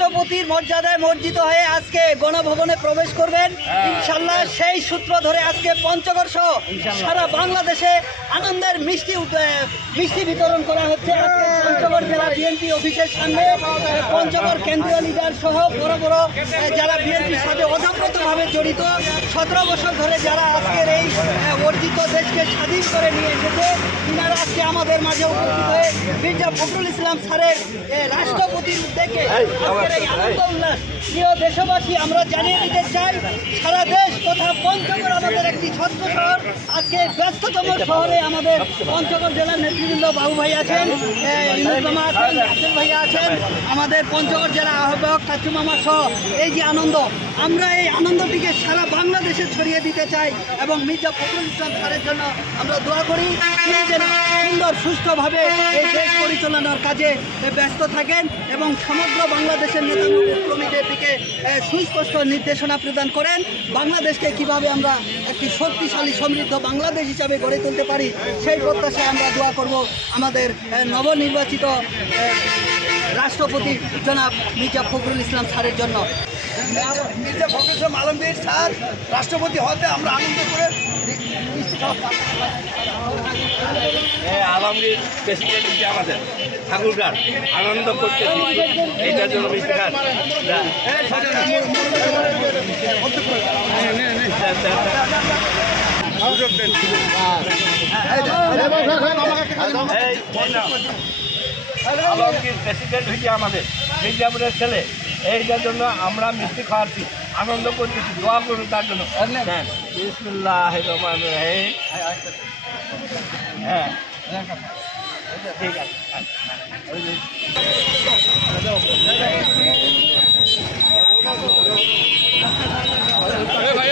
রাষ্ট্রপতির মর্যাদায় মর্জিত হয়ে আজকে গণভবনে প্রবেশ করবেন ইনশাল্লাহ। সেই সূত্র ধরে আজকে পঞ্চগড় সহ সারা বাংলাদেশে আনন্দের মিষ্টি বিতরণ করা হচ্ছে। পঞ্চগড় জেলা বিএনপি অফিসের সামনে পঞ্চগড় কেন্দ্রীয় লিডার সহ বড় বড় যারা বিএনপির সাথে ওতপ্রোতভাবে জড়িত, 17 বছর ধরে যারা আজকের এই অর্জিত দেশকে স্বাধীন করে নিয়ে এসেছে, তিনারা আজকে আমাদের মাঝে উপস্থিত হয়ে মির্জা ফখরুল ইসলাম স্যারের রাষ্ট্রপতির উদ্যোগে আজকের এই আনন্দ উল্লাস। প্রিয় দেশবাসী, আমরা জানিয়ে দিতে চাই সারা দেশ তথা পঞ্চগড় আমাদের একটি ছোট্ট শহর। আজকে ব্যস্ততম শহরে আমাদের পঞ্চগড় জেলার নেতৃবৃন্দ বাবু ভাই আছেন, ইনুস মামা আছেন, রাসেল ভাইয়া আছেন, আমাদের পঞ্চগড় জেলা আহ্বায়ক কাচু মামা সহ এই যে আনন্দ, আমরা এই আনন্দটিকে সারা বাংলাদেশে ছড়িয়ে দিতে চাই এবং মির্জা ফখরুল ইসলাম স্যারের জন্য আমরা দোয়া করি তিনি যেন সুন্দর সুষ্ঠুভাবে এই দেশ পরিচালনার কাজে ব্যস্ত থাকেন এবং সমগ্র বাংলাদেশের নেতাকর্মীদের দিকে সুস্পষ্ট নির্দেশনা প্রদান করেন বাংলাদেশকে কিভাবে আমরা একটি শক্তিশালী সমৃদ্ধ বাংলাদেশ হিসাবে গড়ে তুলতে পারি। সেই প্রত্যাশায় আমরা দোয়া করব আমাদের নবনির্বাচিত রাষ্ট্রপতি জনাব মির্জা ফখরুল ইসলাম স্যারের জন্য। মির্জা ফখরুল ইসলাম আলমগীর স্যার রাষ্ট্রপতি হতে আমরা আনন্দ করে আলমগীর প্রেসিডেন্ট হচ্ছে আমাদের ঠাকুরগার আনন্দ করতেছি এইটার জন্য আলমগীর প্রেসিডেন্ট হচ্ছে আমাদের মির্জাপুরের ছেলে, এইটার জন্য আমরা মিষ্টি খাওয়াচ্ছি, আনন্দ করতেছি, দোয়া করুন তার জন্য। বিসমিল্লাহ রহমান রহিম। হ্যাঁ ঠিক আছে। ভাই